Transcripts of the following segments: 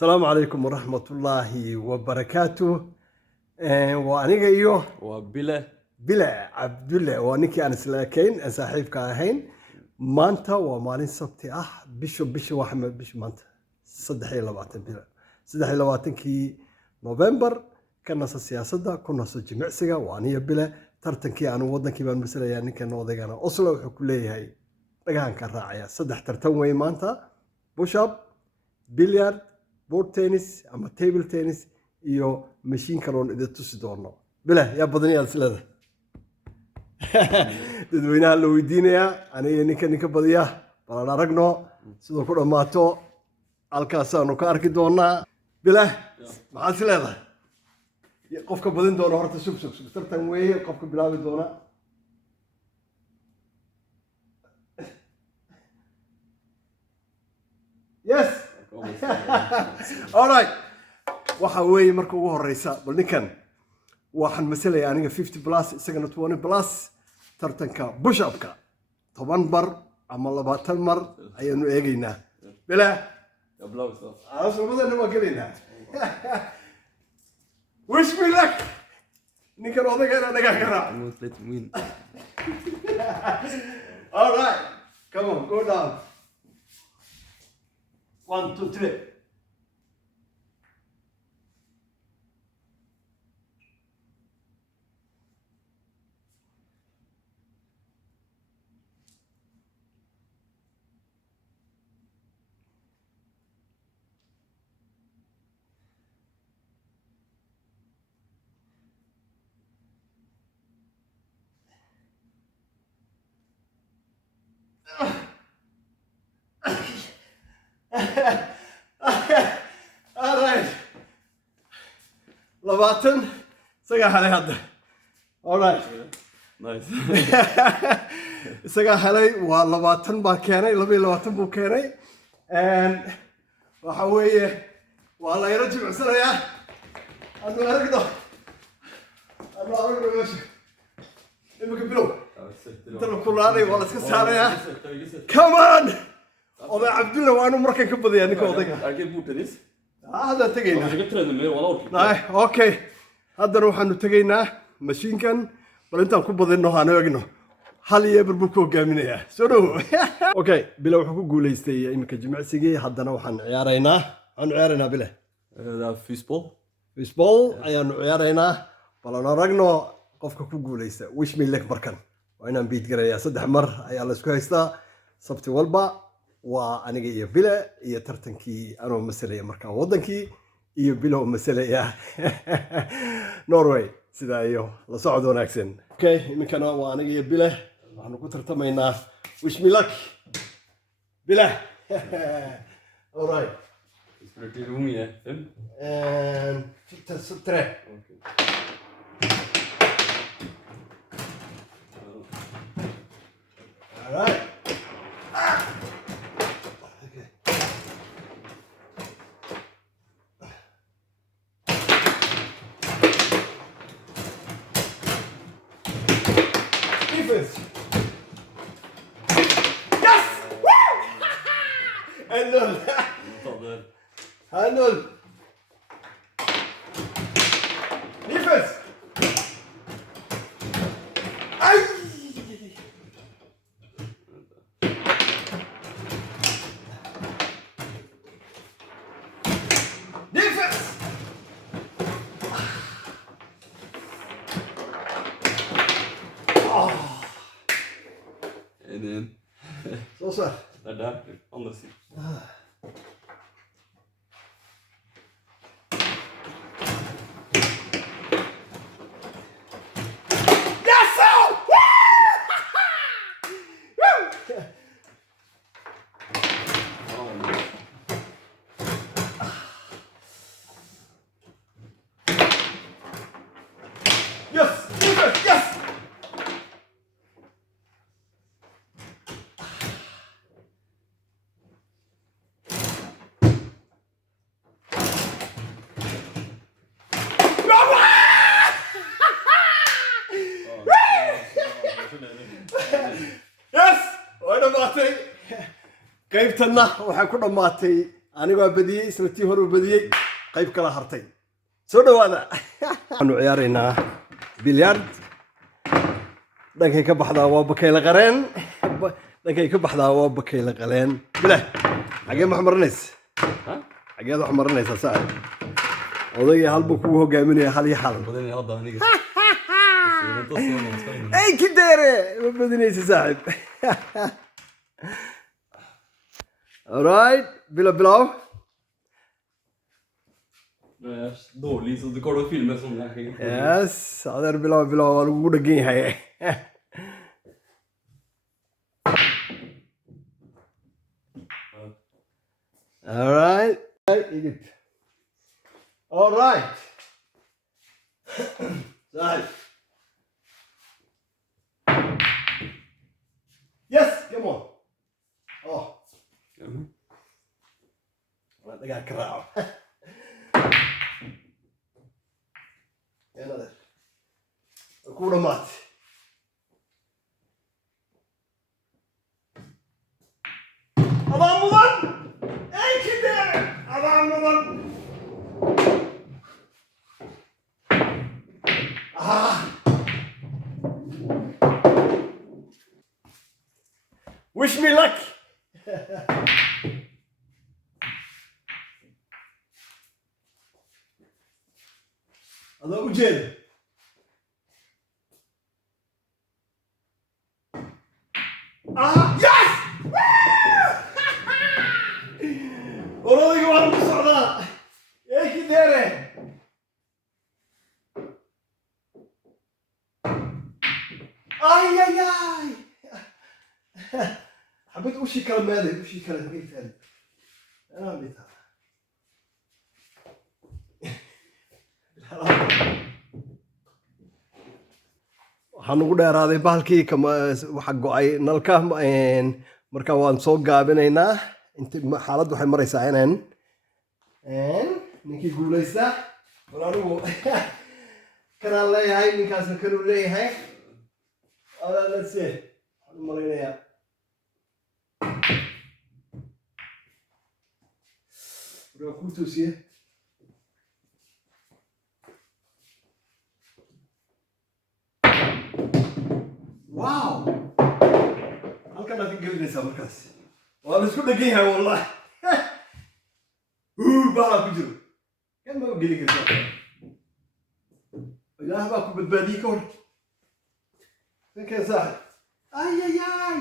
السلام عليكم ورحمة الله وبركاته. وأنا جايو بلا عبد الله وأنيك أنا سلاكين صاحب كاهين مانتا ومالين سبتي بشو وحمد بشو مانتا صدحي لبعتن بلا صدحي لبعتن كي نوفمبر كنا السياسة كنا جميع سجا وأنا بلا ترتن كي أنا وضن كي بالمسألة يعني كنا وضن أنا أصله وحكولي هاي رجعان كراعية صدح ترتوي مانتا بوشاب بليارد بورد تنس أما تيبل تنس iyo machine kaloon idin tusi doono bila yaa badaniyaa silada dadweynaha la weydiinayaa aniga ninka badiya bal aragno sidoo ku dhamaato halkaas aanu ka arki doonaa bila maxaa silada qofka badin doona horta sug tartan weeye qofka bilaabi doona yes all right waxa weeye marka ugu horeysa bal ninkan waxaan masalay aniga 50 plus isagana 20 plus tartanka push upka 10 bar ama 20 mar ayaanu eegaynaa bila asoomadana waa galeynaa wish me luck ninkan odayga naga garaa let me win. all right come on go down 1 2 3 all right labaatan isaga halay hadda all right Nice. isaga halay waa labaatan baa keenay 22 buu keenay waxa weeye waa la yara jimicsanayaa anu aragno meesha imika bilow inta la kulaaday waa la iska saarayaa come on oday cabdulla waanu markan ka badayaa ninka odayga Arkay bu tenis. hadda tagaynaa Waxaan ka tiraynaa meel wala orki. okay haddana waxaanu tegaynaa mashiinkan bal intaan ku badinno aan eegno hal iyo eber buu ku hogaaminayaa soo dhow okay bila wuxuu ku guulaystay iminka jimicsigii haddana waxaan ciyaaraynaa bila baseball ayaanu ciyaaraynaa bal aan aragno qofka ku guulaysta wish me luck markan waa inaan beat garayaa 3 mar ayaa la isku haystaa sabti walba waa aniga iyo bila iyo tartankii anoo masalaya markaan wadankii iyo bilow masalaya Norway sida iyo la socod wanaagsan okay iminkana waa aniga iyo bila waxaanu ku tartamaynaa wish me luck bila all right It's pretty roomy, yeah. and tre Okay. all right defense. Yes! Woo! Handle. Handle. Defense. Ay! Defense. En then Så så. där andra sidan. Yes, sir! Woo! Woo! Yes! Defense! Yes! qaybtana waxay ku dhamaatay anigoo badiyey isla tii hore u badiyey qayb kala hartay soo dhawaada waxaanu ciyaaraynaa bilyard dhankay ka baxdaa waa bakayla qareen dhankay ka baxdaa waa bakayla qaleen bilah xagee wax marinaysa xageed wax marinaysa saaxiib odayga halbuu kugu hogaaminaya hal iyo hal Badan ya hadda aniga. ay kidere ma badinaysa saaxiib alright bilow Dårlig, så du kommer å filme sånn her. yes adeer bilow waa lagugu dhagan yahay alright alright saaxiib yes come on oh dhagaa ka raaco adeer ku dhamaatay adaan mudan ay kidere adaan mudan wish me luck adoo u jeeda yes orodayga waa lagu socdaa ee kidere ay حبيت وشي كلام مالي وشي كلام غير ثاني انا بيتها waxaan ugu dheeraaday bahalkii waxa go'ay nalka marka waan soo gaabinaynaa xaaladdu waxay maraysaa inaan ninkii guulaysta bal anigu kanaan leeyahay ninkaasna kanuu leeyahay let's see waxaan u malaynayaa waa kuu toosiye wow halkan aad ka gelinaysaa markaas waa la isku dhagan yahay wallahi bahalaa ku jiro kan ma geli kartaa ilaah baa ku badbaadiyey ka hor ninkeen saaxib ay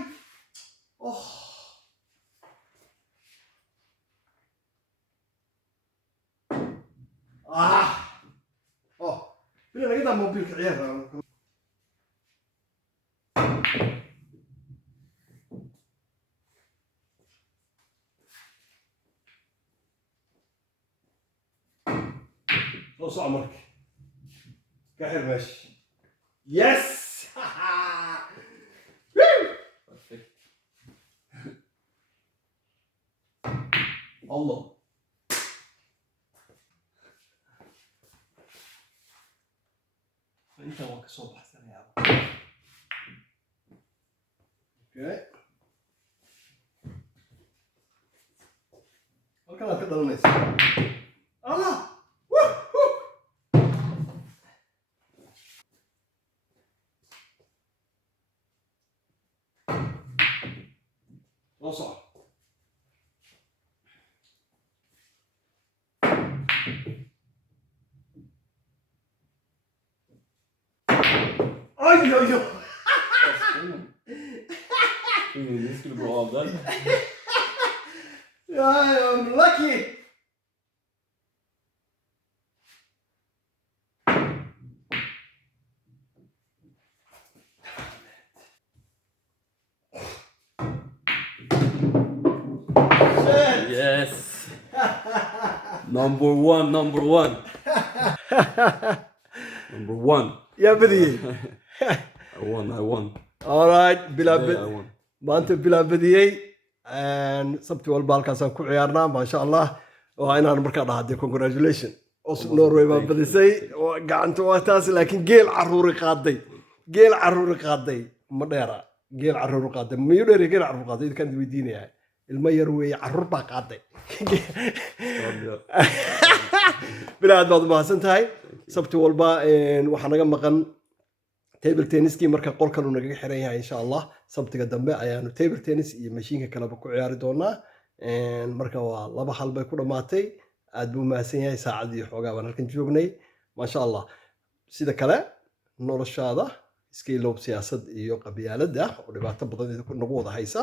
oh oh bila laga daa mobilka ciyaar soo soco marka ka xir meesha yes Perfekt. Allah انت waa ka soo baxsanayaa okay halkan aad ka dhalanaysa Allah soo soco Oj, oj, oj. Ingen skulle gå av där. I'm lucky. Yes. Number one. Number one. يا بدي. I won. All right, بلا Today I بدي. won. ما أنت بلا بدي. And سبتي والبالكاسان كل عيارنا ما شاء الله. وأنا مركز هذا congratulations. نوروي ما بدي سي وقعنت وقتاس لكن جيل عروري قاضي مديرة جيل عروري قاضي ما يدري جيل عروري قاضي إذا كان بيديني يعني ilmo yar weeye carruur baa qaaday bilaad baad mahadsan tahay sabti walba waxaa naga maqan table tenniskii marka qolkan uu nagaga xiran yahay insha allah sabtiga dambe ayaanu table tennis iyo mashiinka kaleba ku ciyaari doonaa marka waa 2-1 bay ku dhamaatay aad buu mahadsan yahay saacadii xoogaa baan halkan joognay maasha allah sida kale noloshaada iska iloob siyaasad iyo qabyaaladda oo dhibaato badan nagu wada haysa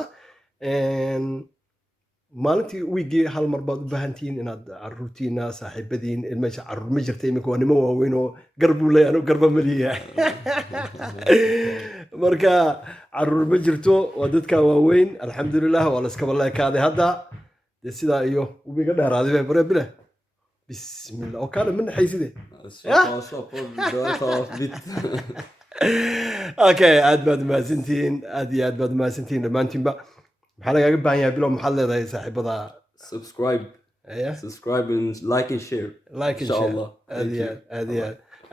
maalintii wiigii hal mar baad u baahantihiin inaad caruurtiina saaxiibadiin meesha caruur ma jirta imika waa nimo waaweyn oo garbuu leeyahay anuu garba maliya marka caruur ma jirto waa dadka waaweyn alxamdulilah waa la iskaba leekaaday hadda dee sidaa iyo ubiga dheeraaday bay bare bile bismillah oo kaale ma naxayside okay aad baad mahadsantihiin aad iyo aad baad mahadsantihiin dhammaantiinba maxaa lagaaga baahan yahay bilow maxaad leedahay saaxiibada subscribe and like and share inshallah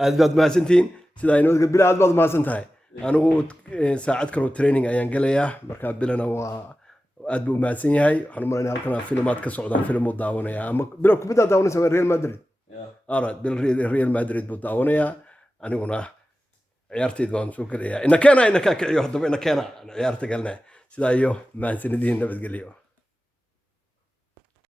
aad baad mahadsantihiin sidaa inoo bila aad baad mahadsan tahay anigu saacad kale training ayaan gelayaa marka bilana waa aad buu mahadsan yahay waxaan umaleynaa halkan filmaad ka socdaan film uu daawanaya ama bilow kubadda daawanaysa Real Madrid bil Real Madrid buu daawanayaa aniguna ciyaarteed baan soo gelayaa ina keena kiciyo haddaba ina keena ciyaarta galnaa sidaa iyo mahadsanidin nabadgelyo